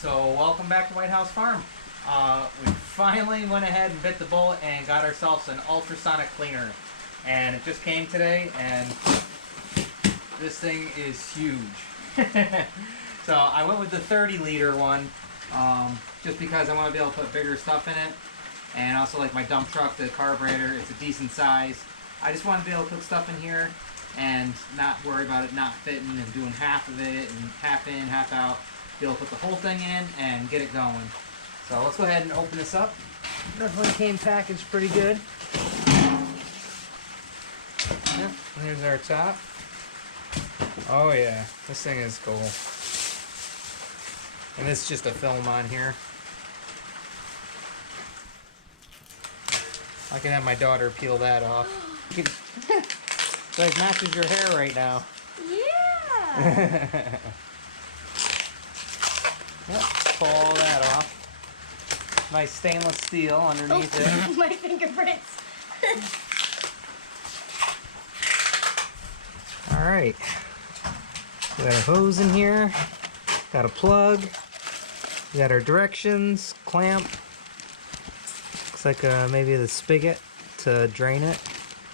So welcome back to White House Farm. We finally went ahead and bit the bullet and got ourselves an ultrasonic cleaner. And it just came today, and this thing is huge. So I went with the 30-liter one, just because I want to be able to put bigger stuff in it. And also, like my dump truck, the carburetor, it's a decent size. I just want to be able to put stuff in here and not worry about it not fitting and doing half of it and half in, half out. Be able to put the whole thing in and get it going. So let's go ahead and open this up. Definitely came packaged pretty good. Yep, here's our top. Oh yeah, this thing is cool. And it's just a film on here. I can have my daughter peel that off. So it matches your hair right now. Yeah! Yep, pull all that off. Nice stainless steel underneath it. My fingerprints. Alright. We got a hose in here. Got a plug. We got our directions, clamp. Looks like maybe the spigot to drain it.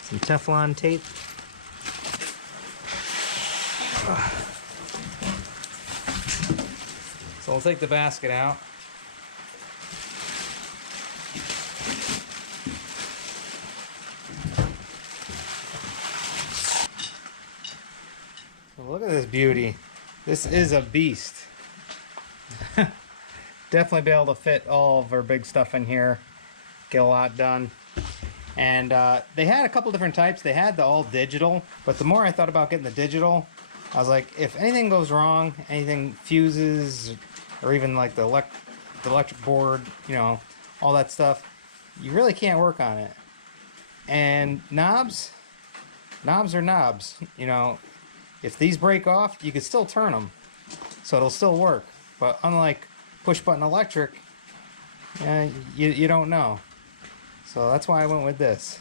Some Teflon tape. So we'll take the basket out. Look at this beauty. This is a beast. Definitely be able to fit all of our big stuff in here. Get a lot done. And they had a couple different types. They had the all digital, but the more I thought about getting the digital, I was like, if anything goes wrong, anything fuses, or even like the electric board, you know, all that stuff, you really can't work on it. And knobs are knobs. You know, if these break off, you can still turn them, so it'll still work. But unlike push button electric, you don't know. So that's why I went with this.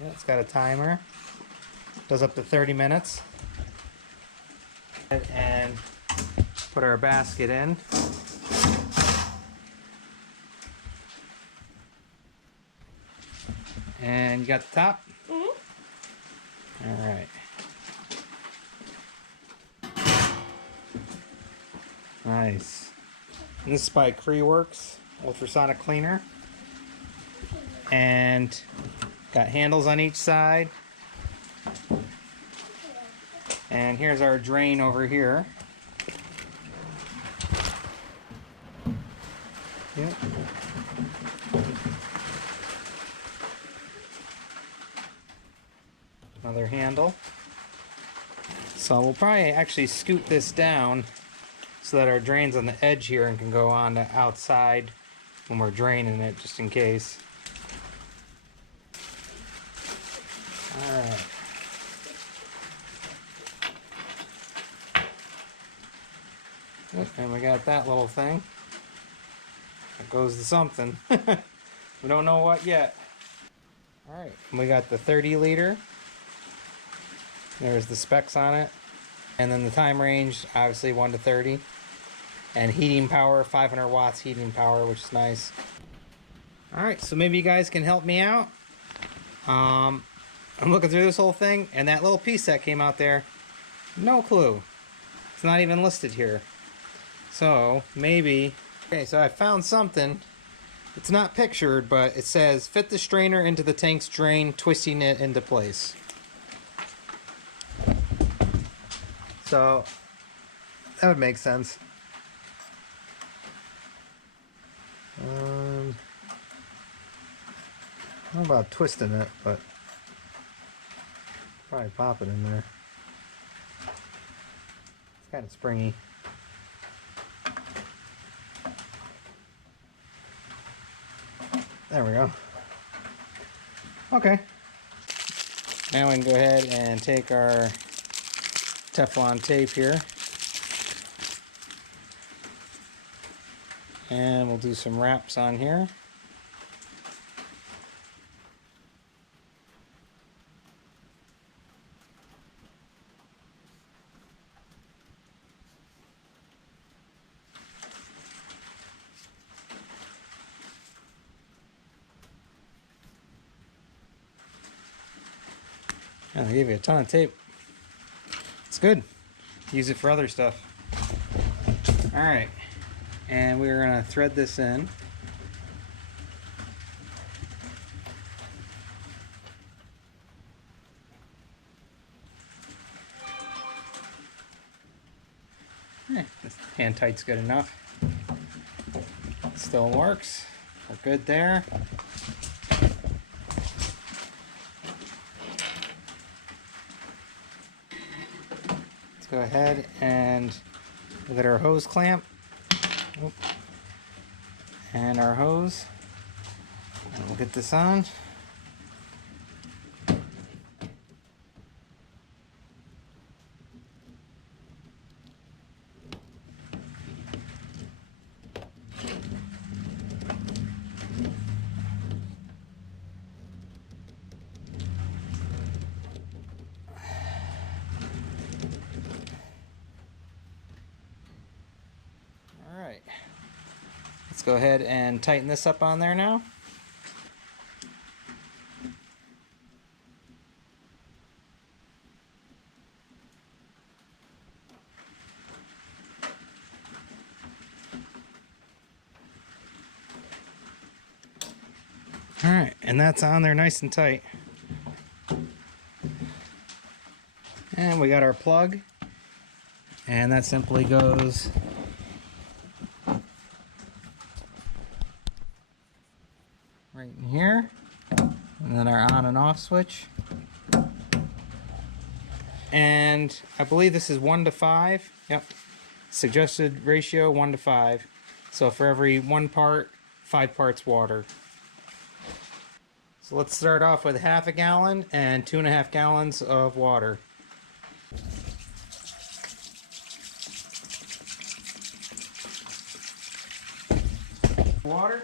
Yeah, it's got a timer. Does up to 30 minutes. And put our basket in. And you got the top? Mm-hmm. All right. Nice. And this is by Creworks Ultrasonic Cleaner. And got handles on each side. And here's our drain over here. Yep. Another handle. So we'll probably actually scoot this down so that our drain's on the edge here and can go on the outside when we're draining it, just in case. Alright. And we got that little thing. That goes to something. We don't know what yet. Alright, we got the 30-liter. There's the specs on it. And then the time range, obviously 1 to 30. And heating power, 500 watts heating power, which is nice. Alright, so maybe you guys can help me out. I'm looking through this whole thing, and that little piece that came out there, no clue. It's not even listed here. So, maybe... Okay, so I found something. It's not pictured, but it says, fit the strainer into the tank's drain, twisting it into place. So, that would make sense. I don't know about twisting it, but probably pop it in there. It's kind of springy. There we go. Okay. Now we can go ahead and take our Teflon tape here. And we'll do some wraps on here. Yeah, they gave you a ton of tape. It's good. Use it for other stuff. Alright. And we're going to thread this in. This hand tight's good enough. Still works. We're good there. Let's go ahead and look at our hose clamp. And our hose. And we'll get this on. Alright. Let's go ahead and tighten this up on there now. Alright, and that's on there nice and tight. And we got our plug, and that simply goes right in here, and then our on and off switch. And I believe this is 1 to 5. Yep, suggested ratio 1 to 5. So for every 1 part, 5 parts water. So let's start off with 1/2 gallon and 2.5 gallons of water. Water.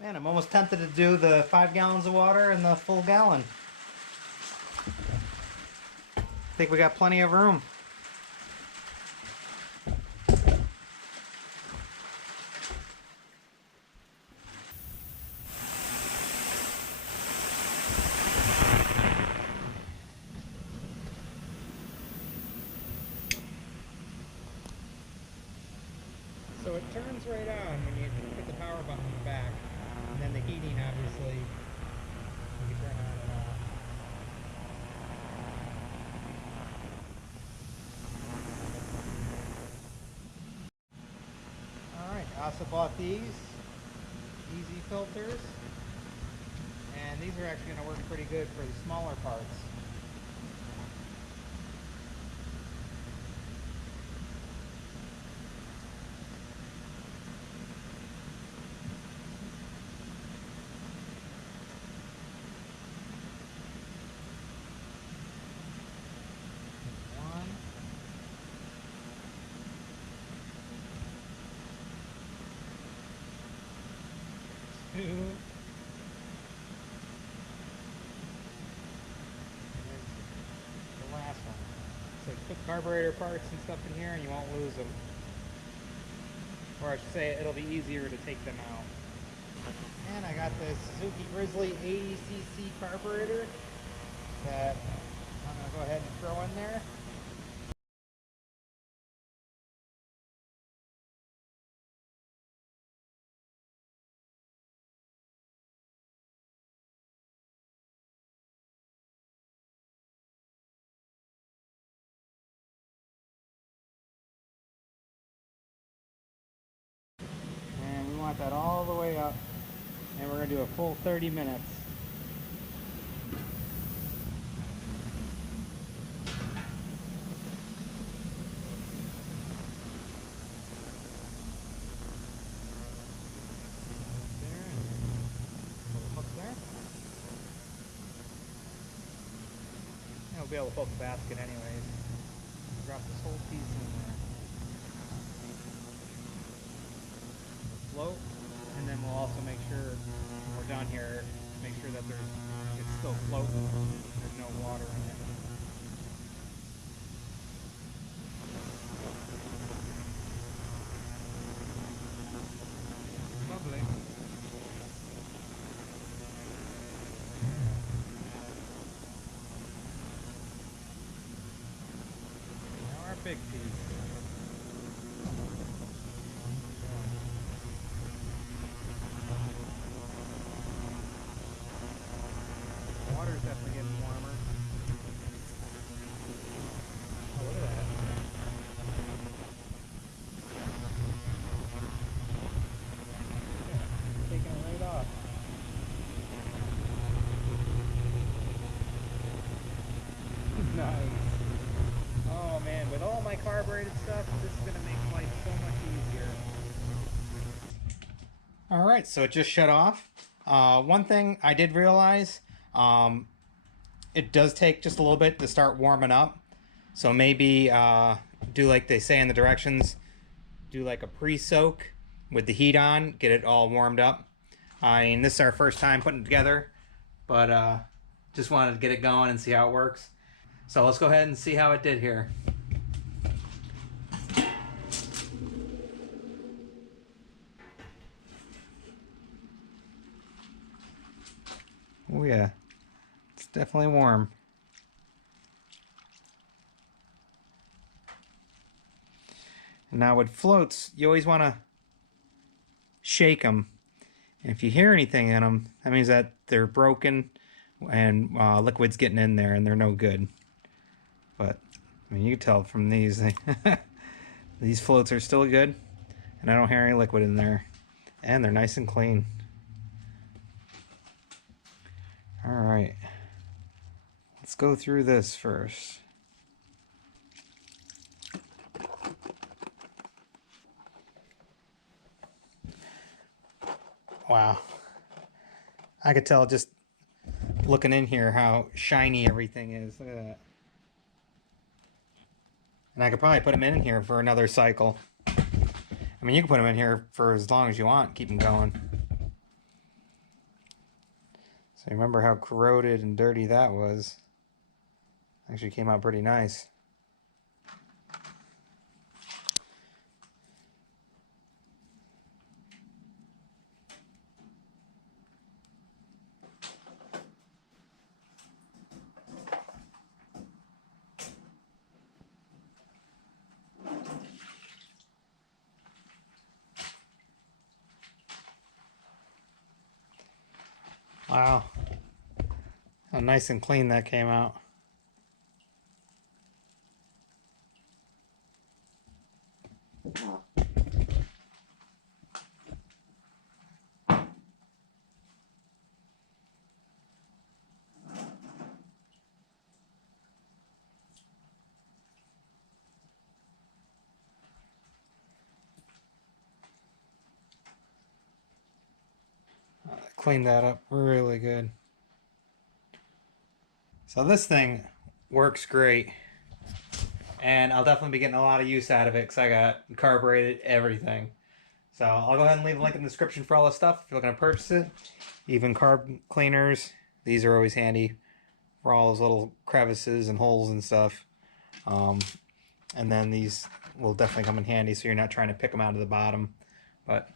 Man, I'm almost tempted to do the 5 gallons of water and the full gallon. I think we got plenty of room. So it turns right on when you put the power button back, and then the heating obviously you can turn on and off. Alright, I also bought these easy filters, and these are actually going to work pretty good for the smaller parts. Two. And the last one. So put carburetor parts and stuff in here and you won't lose them. Or I should say it'll be easier to take them out. And I got this Suzuki Grizzly 80cc carburetor that I'm going to go ahead and throw in there. And we want that all the way up. And we're going to do a full 30 minutes. We'll be able to pull the basket anyways. Drop this whole piece in there. Float, and then we'll also make sure when we're down here, make sure that it's still floating. There's no water in it. big piece. Water's definitely getting warmer. Oh, look at that. Yeah, taking it right off. Nice. Oh man, with all my carbureted stuff, this is going to make life so much easier. Alright, so it just shut off. One thing I did realize, it does take just a little bit to start warming up. So maybe do like they say in the directions, do like a pre-soak with the heat on, get it all warmed up. I mean, this is our first time putting it together, but just wanted to get it going and see how it works. So let's go ahead and see how it did here. Oh yeah, it's definitely warm. And now with floats, you always want to shake them. And if you hear anything in them, that means that they're broken and liquid's getting in there and they're no good. But I mean, you can tell from these, these floats are still good, and I don't hear any liquid in there, and they're nice and clean. All right, let's go through this first. Wow, I could tell just looking in here how shiny everything is. Look at that. And I could probably put them in here for another cycle. I mean, you can put them in here for as long as you want, keep them going. So remember how corroded and dirty that was. Actually came out pretty nice. Wow, how nice and clean that came out. Cleaned that up really good. So this thing works great, and I'll definitely be getting a lot of use out of it because I got carbureted everything. So I'll go ahead and leave a link in the description for all this stuff if you're looking to purchase it. Even carb cleaners, these are always handy for all those little crevices and holes and stuff. And then these will definitely come in handy so you're not trying to pick them out of the bottom. But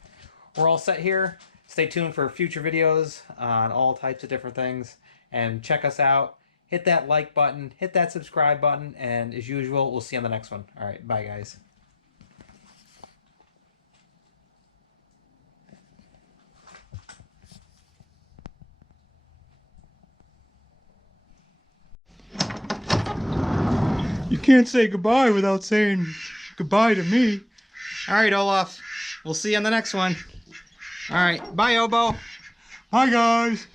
we're all set here. Stay tuned for future videos on all types of different things, and check us out. Hit that like button, hit that subscribe button, and as usual, we'll see you on the next one. All right, bye guys. You can't say goodbye without saying goodbye to me. All right, Olaf. We'll see you on the next one. All right. Bye, Obo. Bye, guys.